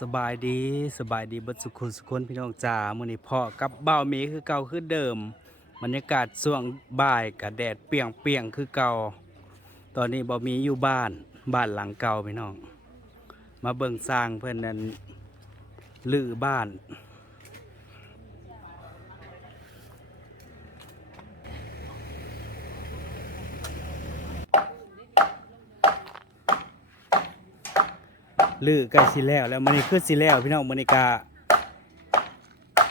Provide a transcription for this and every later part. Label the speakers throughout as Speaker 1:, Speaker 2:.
Speaker 1: สบายดีสบายดีบัดสุขุนสุคนพี่น้องจ๋ามื้อนี้พ่อกับเบ่าวมีคือเก่าคือเดิมบรรยากาศช่วงบ่ายกับแดดเปียงเปียงคือเก่า ตอนนี้บ่ามีอยู่บ้านบ้านหลังเก่าพี่น้อง มาเบิ่งสร้างเพื่อนนั้นลือบ้าน ลือใกล้สิแล้วแล้วมันนี่คือสิแล้วพี่น้องมันนี่กา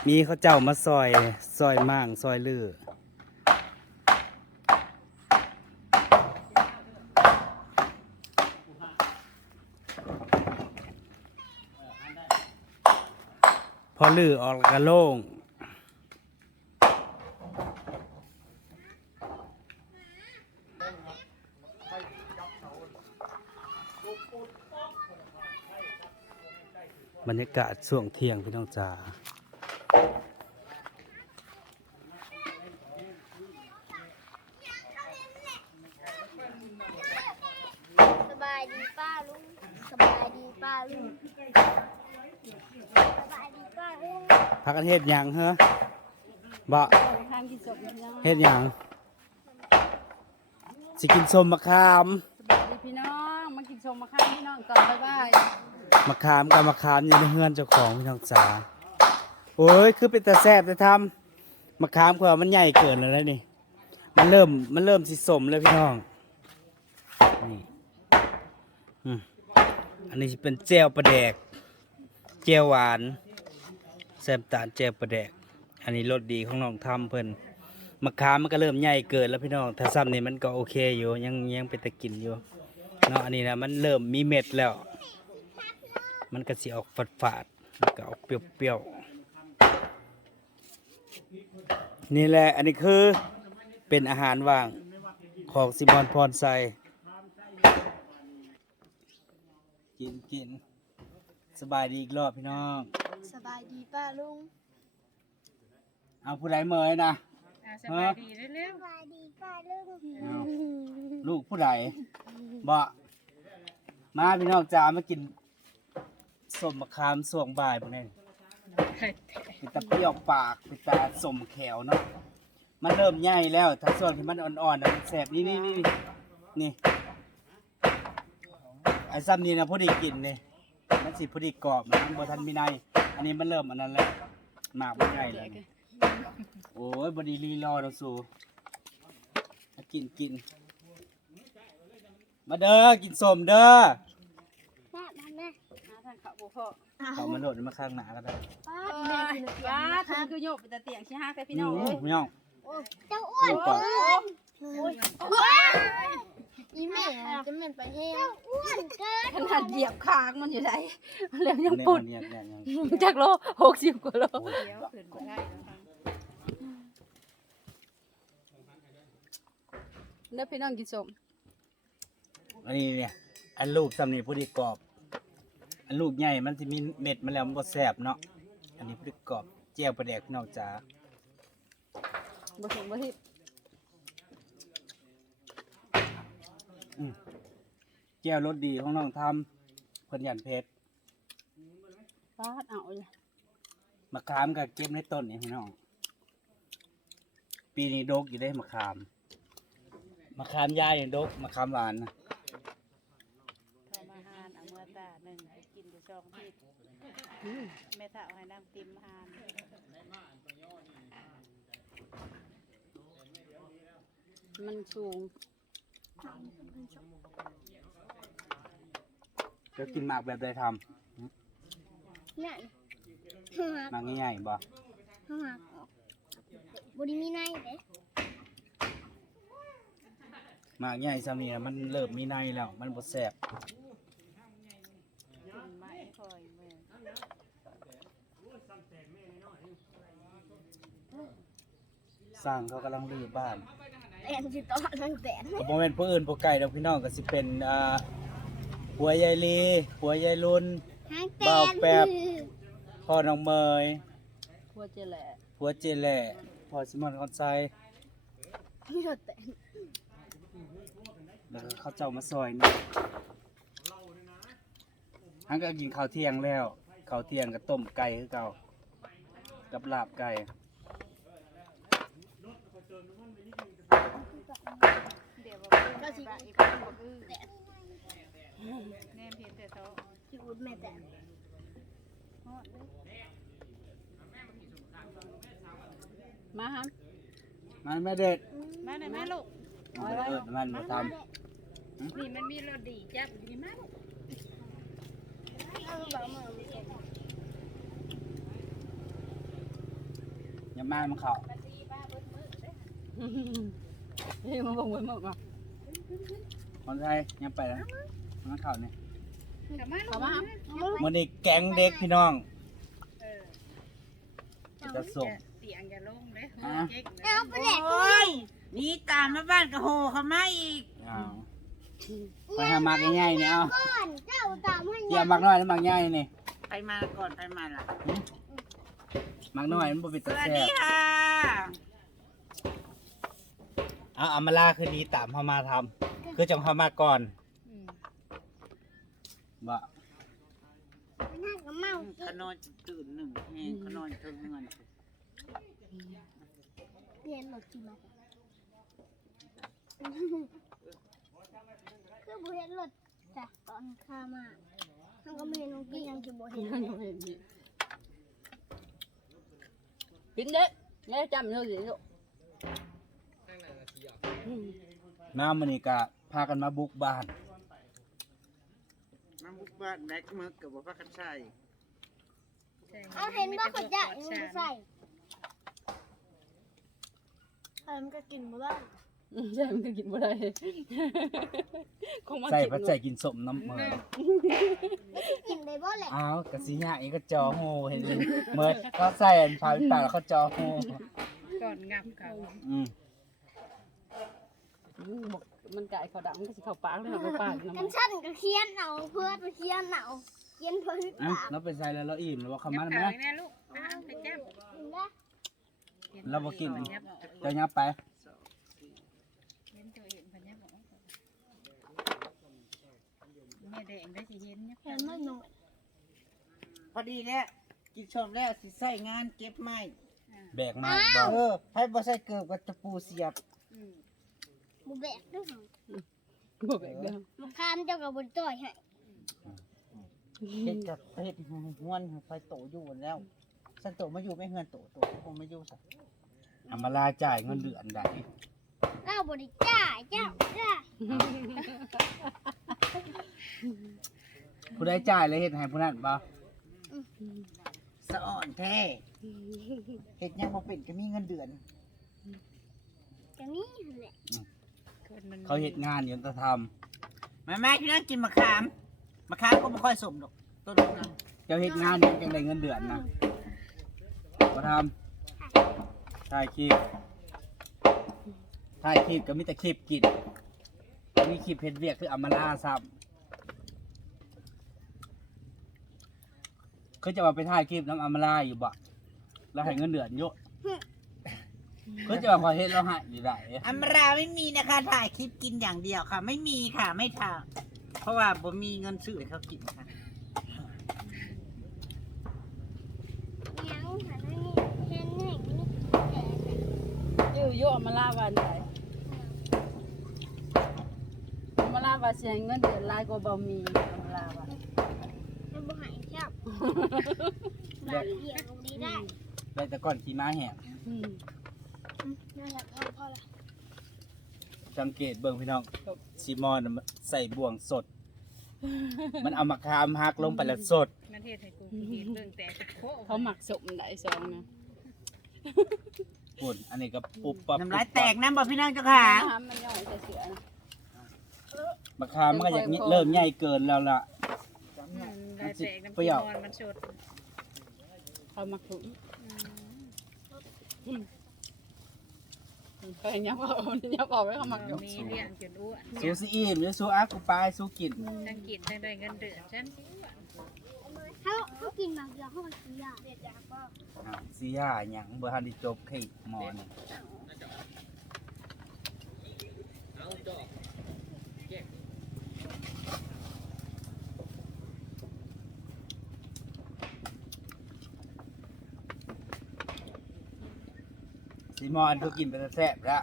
Speaker 1: มีข้าเจ้ามาซอยซอยม่างซอยลือพอลือออกแล้วก็โล่ง บรรยากาศช่วงเที่ยงพี่น้องจ๋า
Speaker 2: สบายดีป้าลุงสบายดีป้าลุงสบายดีป้าลุง
Speaker 1: พักกันเฮ็ดหยังเหรอบ่
Speaker 3: ทางกินศพพี่น้อง
Speaker 1: เฮ็ดหยังสิกินส้มมะขาม
Speaker 3: สบายดีพี่น้องมากินชมมาข้างพี่น้องก่อนบ๊ายบาย
Speaker 1: มะขามกับมะขามอยู่ในเฮือนเจ้าของพี่น้องจ๋าโอ้ยคือเป็นตาแซบแต่ทำมะขามกว่ามันใหญ่เกินแล้วนะนี่ มันเริ่มมันเริ่มสิสมแล้วพี่น้องนี่อืมอันนี้เป็นแจวปลาแดกแจวหวานแซมตาลแจวปลาแดก อันนี้รสดีของน้องทำเพิ่นมะขามมันก็เริ่มใหญ่เกินแล้วพี่น้องถ้าซ้ำนี่มันก็โอเคอยู่ยังยังเป็นตะกินอยู่เนาะอันนี้นะมันเริ่มมีเม็ดแล้ว มันก็สิออกฝาดฝาดๆแล้วก็ออกเปรี้ยวๆนี่แหละอันนี้คือเป็นอาหารว่างของซิมอนพรไซกินกินสบายดีอีกรอบพี่น้อง
Speaker 2: สบายดีป้าลุง
Speaker 1: เอาผู้ใดเมยนะ
Speaker 3: สบายดีเร็ว
Speaker 2: สบายดีป้าลุง
Speaker 1: เอาลูกผู้ใดบ่มาพี่น้องจ้ามากิน สมมะขามส่วงบ่ายพวกนี้เป็นตะเปรี้ยวปากเป็นตาสมแขวเนาะมันเริ่มใหญ่แล้ว ถ้าส่วนที่มันอ่อนๆนะมันแสบนี่นี่นี่นี่ไอ้ซ้ำนี่นะพอดีกินนี่มันสิพอดีกรอบมันบ่ทันมีในอันนี้มันเริ่มอันนั้นแล้วหมากมันใหญ่แล้วนี่โอ้ยบดีรีรอเราสู่มากินกิน มาเด้อกินสมเด้อ
Speaker 2: แม่มาแม่
Speaker 3: ๆหาทาง เขาบ่พ่อ
Speaker 1: เอามาโหลดมาข้างหน้าก็ได้
Speaker 2: ป้า
Speaker 3: เอ
Speaker 2: แม่
Speaker 3: อ
Speaker 2: กิน
Speaker 3: ว้าทุนคือโยกไปแต่เตียงชิฮักแต่พี่น้อง
Speaker 1: อื
Speaker 3: เอ้
Speaker 1: ม
Speaker 3: ย
Speaker 1: พี่น้อง
Speaker 2: เจ้าอ้วน
Speaker 1: ลูกก่อน
Speaker 2: อีแม่จะเหม็นไปเที่ยวอ้วนเกิน
Speaker 3: ขนาดเหยียบคางมันอยู่ไหนมันเหลือยัง
Speaker 1: เนี่ย
Speaker 3: ปุ่น
Speaker 1: เนี่ยเนี่ยเนี่ย
Speaker 3: จากโลหกสิบกว่าโล
Speaker 1: โอ้ย
Speaker 3: เดี๋ยวขึ้นบ่ได้แล้วพี่น้องกินสม
Speaker 1: อันนี้เนี่ยอันลูกสำนีผู้ดีกรอบ อันลูกใหญ่มันจะมีเม็ดมันแล้วมันก็แสบเนาะอันนี้ผู้ดีกรอบเจียวปลาแดกพี่น้องจ๋า
Speaker 3: บ่ถึงบ่ทิพ
Speaker 1: เจียวรสดีของน้องทำเพิ่นหยันเพชร
Speaker 3: ฟาดเอาเลย
Speaker 1: มะขามกับเก็บในต้นนี่พี่น้อง ปีนี้ดกอยู่ได้มะขาม มะขามยายยังดกมะขามหวานนะ
Speaker 4: ทำอาหารเอาเมื่อตาหนึ่งให้กิน อยู่สองทิศแม่เฒ่าให้น้ำติมอาหาร
Speaker 3: มันสูง
Speaker 1: จะกินหมากแบบใดท
Speaker 2: เนี่ยหักำ
Speaker 1: หมากง่ายๆบ่
Speaker 2: หักออกบุรีมีในเด้
Speaker 1: หมากใหญ่สำนีน่ะมันเริ่มมีในแล้ว มันบ่แสบ
Speaker 4: กินไม้คอยมือ
Speaker 1: สร้างเขากำลังรื้อบ้าน
Speaker 2: แอนสิต่อทั้งแตน
Speaker 1: ก็บ่แม่นผู้อื่นผู้ไกลดอกพี่น้องก็สิเป็นอ่าผัวยายลีผัวยายลุน
Speaker 2: ทั้งแต
Speaker 1: เบานแป๊บพ่อน้องเมย
Speaker 3: กลัวจะแหละ
Speaker 1: ผัวเจแหล่พ่อซิมอนคอนไซ
Speaker 2: มีหมดแตน
Speaker 1: แล้วก็เขาเจ้ามาซอยนี่ฮันก็กินข้าวเที่ยงแล้วข้าวเที่ยงกับต้มไก่คือเก่ากับลาบไก่
Speaker 4: เดี๋ยวบอกก็สิอีกคนบอกอื้อแนมเพียงแต่โตะ
Speaker 2: ที่อุดแม่แต่
Speaker 4: ฮอดเลย
Speaker 3: มาฮัม
Speaker 1: มันไม่เด็ด
Speaker 4: มาหน่อยแม่ลูก
Speaker 1: มันเอิดมันมาท
Speaker 4: นี่มันมีรสดีจับดีมากลูก
Speaker 2: เออบอกมาำ
Speaker 1: อย่ามามันเขา
Speaker 3: เฮ้ยมาบอกไว้หมดมา
Speaker 1: คนไทยยังไปแล้วมันเขาเนี่ย
Speaker 4: กลับมาลู
Speaker 3: เข้ากมาฮัม
Speaker 1: มันนี่แก๊งเด็กพี่น้อง
Speaker 4: เออ
Speaker 1: จะส่ง
Speaker 4: เสียงอย่าลงเลย
Speaker 1: อะ
Speaker 4: เจ๊กเลย
Speaker 2: เอาไปแหลก
Speaker 5: โอ้ยหนี่ตามมาบ้านกระโหเขามาอีก
Speaker 1: อ้าวคอยหามักง่ายๆเนี่ยเอา
Speaker 2: ก่อนเจ้าตามให้
Speaker 1: เกี่ยมักน้อยแล้วมักง่ายนี่
Speaker 5: ไปมาก่อนไปมาล่ะ
Speaker 1: มักน้อยมันบ่เป็น
Speaker 5: ส
Speaker 1: ตา
Speaker 5: วัส
Speaker 1: แซ่
Speaker 5: ดี
Speaker 1: บ
Speaker 5: ค่ะ
Speaker 1: เอาอามาลาคือดีตามเฮามาทำคือจังเฮามาก่อน
Speaker 4: อืม
Speaker 1: บ่
Speaker 2: นั่งกับเมา
Speaker 5: ขนอนตื่นหนึ่งแห้งขนอนเทิงเงิน
Speaker 2: เรียนหมดกี่มาคือบุเห็นรถจ้ะตอนข้ามาท่านก็ไม่เห็นน้องกี้ยังจะบุเห็น
Speaker 3: กินเด้แม่จำเนื้อสิลูก
Speaker 1: น้ำมันนี่ก็พากันมาบุกบ้าน
Speaker 5: มาบุกบ้านแบกมึกกับว่าพักกันใช่
Speaker 4: ใช่
Speaker 2: เอาเห็นว่าเขาจะยังไม่ใส่เออมันก็กินมาได้
Speaker 3: ใช่มันก็กินบ่ได้ คงมา
Speaker 1: ใส่
Speaker 3: กิน
Speaker 1: ปัจจัยกินสมน้ำเมอ
Speaker 2: กินได้บ่แหละ
Speaker 1: อ้าวกะสิยะอีกก็จอโหเห็นเลยเมิดเขาใส่อันพาไปปากแล้วเขาจอโห
Speaker 4: ก่อนงับเขา
Speaker 1: อืม
Speaker 3: อืม บอกมันไก่เขาดังมันก็สิเข้าปากแล้วเข้าปากนะ
Speaker 2: กันชั้นก็เคียนเอาเพื่อนไปเคียนเอาเคียนเพื่อน
Speaker 1: อะ
Speaker 2: ปาก
Speaker 1: เราไปใส่แล้วเราอิ่มแล้วว่าเขา
Speaker 4: งั
Speaker 1: มา
Speaker 4: บ
Speaker 1: แล้ว
Speaker 4: เขา
Speaker 1: ไหม
Speaker 4: แน่ลูกไปเอาไปจับ
Speaker 2: กินได้
Speaker 1: เราบ่กิน
Speaker 4: ยับออก
Speaker 1: จะยับไป
Speaker 4: เห็นตัวเห็นพันยับออกแม่แดงได้สิเห็นยับ
Speaker 2: เห็นไม่หน่อย
Speaker 5: พอดีแล้วกินชมแล้วสิใส่งานเก็บไม้
Speaker 1: แบกมาบ่
Speaker 5: เออให้บ่ใส่เกิบกับตะปูเสียบ
Speaker 4: อืม
Speaker 2: บุแบกด้วยค่ะ
Speaker 3: บอกแบบเดิม
Speaker 2: มาคามเจ้ากับบนต้อยให้
Speaker 5: เฮ็ดกับเฮ็ดห้วนไฟโตอยู่แล้วสันโตมาอยู่ไม่เฮือนโตโตคงไม่อยู่สัก
Speaker 1: อามาลาจ่ายเงินเดือนได้
Speaker 2: เจ้าบริจ่ายเจ้าจ้า
Speaker 1: ผู้ใดจ่ายเลยเฮ็ดให้ผู้นั้นบ่
Speaker 5: สะอ่อนแท้เฮ็ดยังบ่เป็นก็มีเงินเดือน
Speaker 2: จะนี่แหละ
Speaker 4: คนมัน
Speaker 1: เขาเฮ็ดงานอยู่จะท
Speaker 5: มาแม่พี่นั่งกินมะขาม มะขามก็ไม่ค่อยสมดอกต้นนั้นำ
Speaker 1: เจ้าเฮ็ดงานอยู่จังได้เงินเดือนนะบ่ทำถ่ายคลิปถ่ายคลิปก็มีแต่คลิปกินมีคลิปเฮ็ดเวียกคืออามาลาซ้ำคือจะมาไปถ่ายคลิปน้ำอามาลาอยู่บ่แล้วให้เงินเดือนเยอะ คือจะมาขอเฮ็ดแล้วให้อยู่ได้
Speaker 5: อัมราไม่มีนะคะถ่ายคลิปกินอย่างเดียวค่ะ ไม่มีค่ะไม่ทำเพราะว่าบ่มีเงินซื้อให้เขากินค่ะ
Speaker 2: ยังหันนี่เห็นแห่งนี้แต่
Speaker 3: อยู่โยมมาลาวันไหนมาลาว่าเสียเงินเดือนหลายกว่าบ่มีมาลาว่า
Speaker 2: มันบ่หายชอบบางเดียวก็ดีได้
Speaker 1: ได้แต่ก่อนขี่ม้าแหง
Speaker 3: อืม
Speaker 2: น่ารักเอาพอละ
Speaker 1: สังเกตเบิ่งพี่น้องซีมอนน่ะมันใส่บ่วงสด มันเอามาคามหักลงไปแล้วสด
Speaker 4: นั่นเทศให้กูเห็นเรื่องแต่โค
Speaker 3: เขาหมักสมได้สองนะ
Speaker 1: ปุ่น อันนี้ก็ปุ๊บปั๊บ
Speaker 5: น้ำลายแตกน้ำบ่พี่น้องเจ้าค่ะ
Speaker 3: น้ำมันย่อยแต่เสือนะ
Speaker 1: มาคามมันก็อย่างนี้เริ่มใหญ่เกินแล้วล่ะ
Speaker 4: ลายแตกน้ำ
Speaker 1: เปรี้ยว
Speaker 4: นอนมันสด
Speaker 3: เขาหมักถุง เคยยับเอายับเอาไว้เขาหมักอยู่
Speaker 4: มีเลี้ยงจนอ้วน
Speaker 1: ซูซีอิ่มหรือซูอากูปายซูกิน
Speaker 4: ทั้งกินทั้งได้เงินเดือนฉันสิอ้วน
Speaker 2: เขาเขากินบางอย่างเขาก็กินยาเด็ดยาก็
Speaker 1: อ่าซีย่าหยังบ่ทันได้จบแค่หมอนี่มอน เขากินเป็นแซ่บแล้ว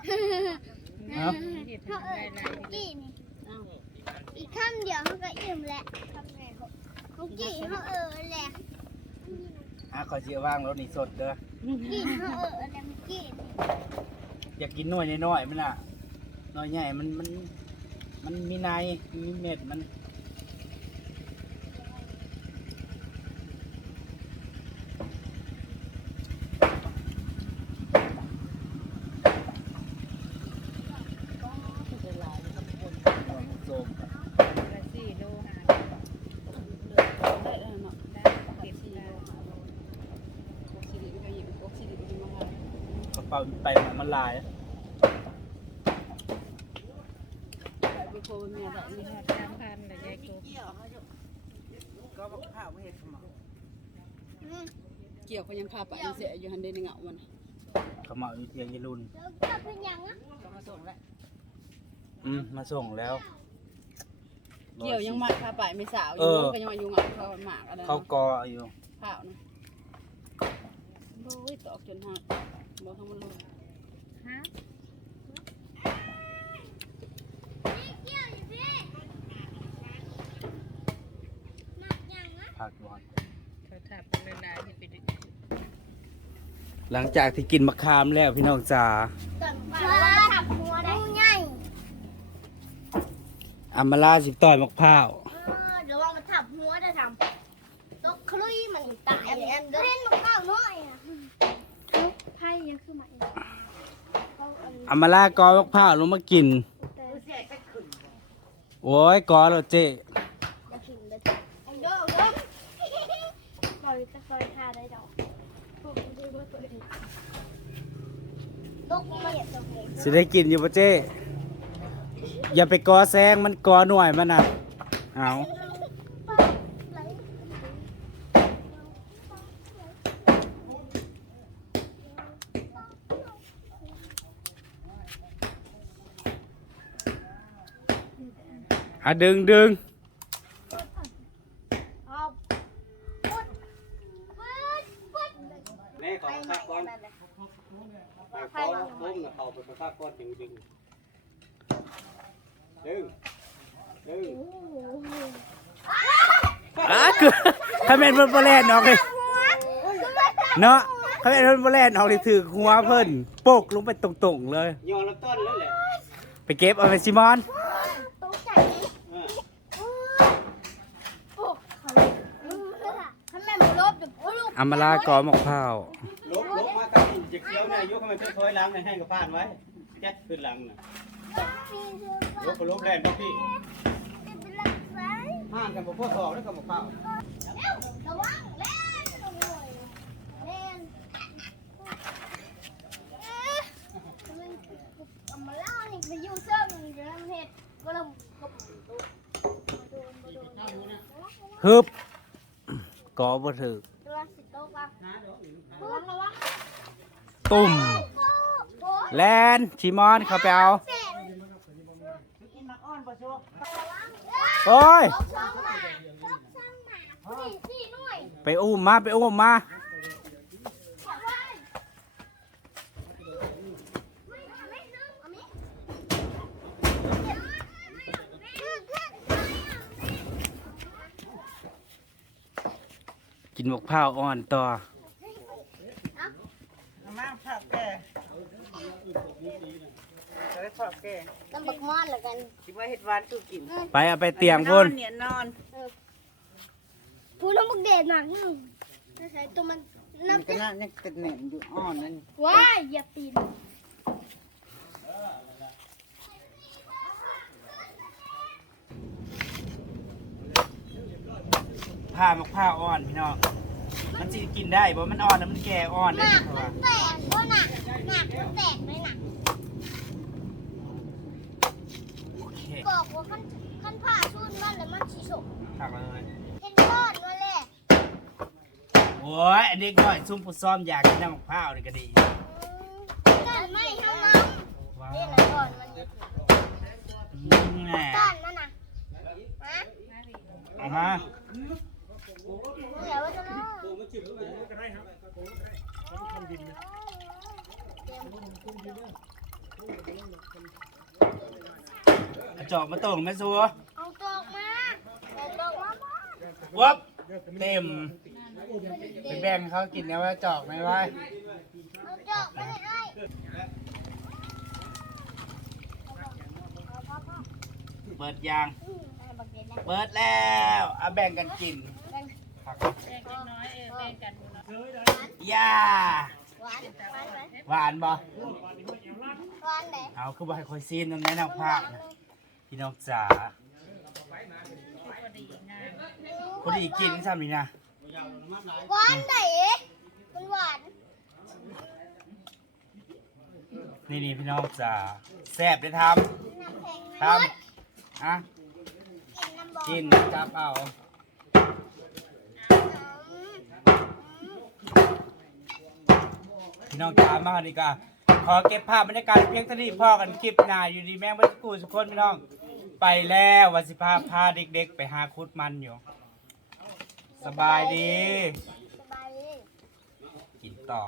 Speaker 1: เนาะ
Speaker 2: เขาเออกี่นี่อีกคำเดียวเขาก็อิ่มแล้วคำไหนเขาเขากี่เขาเออแหละ
Speaker 1: อะขอเสียว่างรถนี่สดเด้อ
Speaker 2: กี่เขาเออแหละกี่
Speaker 1: อยากกินหน่วยน้อยๆมันน่ะหน่อยใหญ่มันมันมันมีในมีเม็ดมัน โซม
Speaker 4: ละสี่โลหา
Speaker 3: ได้แล้วเนาะ
Speaker 4: ได้
Speaker 3: เก็
Speaker 4: เก็
Speaker 3: บบ สี่
Speaker 4: ได้
Speaker 3: โลหกสิริก็หยิบหกสิริก็มาหาก
Speaker 1: ระ เป๋าไปมันลาย
Speaker 3: ไปโคเมียได้
Speaker 4: มีหอดสามพันเลยยายกบ
Speaker 5: ก็บอกข้าวไม่เห็ดขม
Speaker 3: เกี่ยวก็ยังพาไปเสียอยู่หันเดนเงามัน
Speaker 1: เขามาอยู่เทียงยลุน
Speaker 2: แล้วก็เป็นยังอะ
Speaker 5: ก็มาส่งแล้ว
Speaker 1: อืมมาส่งแล้ว
Speaker 3: เกี่ยวยังมาพาไปไม่สาวอ
Speaker 1: เอยู่อ
Speaker 3: ก็ยังมาอยู่เงาเขาหมากอะไร
Speaker 1: เขากออยู่
Speaker 3: ข้าวนะโอ้ยตอกจนหัก บอกเขามันลง
Speaker 4: ฮะ
Speaker 2: เกี่ยวอยู่พี่หนักยังอะ
Speaker 1: ผักบอล
Speaker 4: เขาทับเป็นลายที่เป็น
Speaker 1: หลังจากที่กินมะขามแล้วพี่น้องจ๋า
Speaker 2: ตอนว่าถับหัวได้ใหญ่
Speaker 1: อัมมาลาสิบต่อยมะพร้าว
Speaker 2: เออเดี๋ยวว่ามันถับหัวได้ทำตกคลุยมันตายแอนเล่นมันข้าวน้อยอะ ไพ่ยังคือใหม่
Speaker 1: อัมมาลากอมะพร้าวลงมากินโอ้ยกอแล้วเจ๊
Speaker 2: อย่าถึงเลยไอ้เด้อเด้อปล่อยตะกอยทาได้ดอกตกมาอย่าตกเลย
Speaker 1: สิได้กินอยู่ปะเจ๊อย่าไปกอแซงมันกอหน่วยมันน่ะเอา อะดึงดึง
Speaker 2: เอาปุ๊ดปุ๊ดปุ๊ด
Speaker 1: แม่ขอ
Speaker 2: ไปใหม่อันนั้นเลย
Speaker 1: ขอล้มนะเขาไปประทักก้อนดึงดึงดึงดึง
Speaker 2: โอ้โห
Speaker 1: อะคือถ้าเป็นเพิ่นบ่แล่นออกเลยเนาะถ้าเป็นเพิ่นบ่แล่นออกเลยถือหัวเพิ่นโปกลงไปตรงๆเลย
Speaker 6: ยอลำต้นแล้วแหละ
Speaker 1: ไปเก็บเอาไปซิมอน
Speaker 2: ตกใจ
Speaker 6: เออ
Speaker 2: โอ้เขาเลยถ้าแม่ไม่ลบเดี๋ยวโอ้ลูก
Speaker 1: อามาลากอมะพร้าว
Speaker 6: ลบลบมากับจะเคี้ยวเนี่ยยกให้มันถอยๆหล้างในให้กับผ่านไว้แจ๊ดขึ้นหลังน่ะลบก็ลบแรงพ่พี่ห่างกันบ่พอสอบแล้วก็บ่เข้า
Speaker 2: ระวังเล่นเล่นเอามาล่านี่ไปอยู่เสื้อมันจะทำเห็ดก็ลงกบ
Speaker 1: ฮึบกอบ่ถือ
Speaker 2: ตัวสิโต๊ะปะระวังระวัง
Speaker 1: ตุ่มแลนชิมอนเขาไปเอา
Speaker 5: โอ้
Speaker 1: ย ไปอุ้มมา ไปอุ้มมา
Speaker 2: ขอไว้ไม่ไม่ซื้อเอาไหม
Speaker 1: กินมะพร้าวอ่อนต่อ
Speaker 5: อามาผักแก่ จะได้ผักแก่
Speaker 2: น้ำบักมอนเหรอกัน
Speaker 5: คิดว่าเห็ดหวานสู้กิน
Speaker 1: ไปเอาไปเตียงพุ่น
Speaker 5: เนี่ยนอน
Speaker 2: พูดน้ำบักเดดหนักหนึ่งใส่ตัวมัน
Speaker 5: มัน
Speaker 2: น้ำ
Speaker 5: ก็น่าเนี่ยติดแหน่นอยู่อ่อนนั่น
Speaker 2: ว้ายอย่าตีน
Speaker 1: ผ้ามะพร้าวอ่อนพี่น้อง มันสิกินได้บ่มันอ่อนแล้วมันแก่อ่อน
Speaker 2: ห
Speaker 1: ได้
Speaker 2: นัก
Speaker 1: เพราะ
Speaker 2: มั
Speaker 1: ว่าน
Speaker 2: แตกก็หนักหนักมันแตกไหมหนัก
Speaker 1: โอเค
Speaker 2: บอกว่าขั้นขั้นผ่าชุนมันแล้วมันชีสก
Speaker 1: ผักเลย
Speaker 2: เห็นก้อนนั่นแหละ
Speaker 1: โอ้ยอันนี้ก็ซุ่มผู้ซ้อมอยากกินน้ำมะพร้าวนี่ก็ดี
Speaker 2: ก้อนไม่ทั้งน้
Speaker 1: ว้าำ
Speaker 2: นี่
Speaker 1: ว
Speaker 2: นะก้อนมันเนี่ย
Speaker 1: แหม่
Speaker 2: ก้อนนั่นน่ะฮะ
Speaker 1: เอามา
Speaker 2: เดี๋ยวว่าจะ เล่า
Speaker 1: เอาจอกมาตรงแม่ซัว
Speaker 2: เอาจอกมาเอาจอกมาบ้า
Speaker 1: วับเต็มไปแบ่งเขากินแล้วว่าจอกไหมวะ
Speaker 2: เอาจอกมาให้
Speaker 1: เปิดยาง
Speaker 2: อืมให้บักเด็ดนะ
Speaker 1: เปิดแล้วเอาแบ่งกันกิน
Speaker 4: แบ่งเล็กน้อ ยเออแบ่งกันอยู่เนาะ
Speaker 1: ย่า
Speaker 2: หวานหวานไหม
Speaker 1: หวานบ่
Speaker 2: หวานไหน
Speaker 1: เอาคือบ่ให้คอยซีนตรงนี้นอกภาคนะพี่น้องจ๋าพอดีกินซ้ำนี่นะ
Speaker 2: หวานไหนมันหวาน
Speaker 1: นี่นี่พี่น้องจ๋าแซ่บได้ท
Speaker 2: น้ำแข็งำไหม
Speaker 1: ทำอะ
Speaker 2: กินน้ำบอล
Speaker 1: กินจับเอา
Speaker 2: อืมอืม
Speaker 1: พี่น้องจ้ามากันดีกว่าขอเก็บภาพบรรยากาศเพียงเท่านี้พ่อกันคลิปหน้าอยู่ดีแม่งวัสกูสุกคนพี่น้อง ไปแล้ววันสิพาพาเด็กๆ ไปหาคุดมันอยู่ สบายดี
Speaker 2: สบายดี
Speaker 1: กินต่อ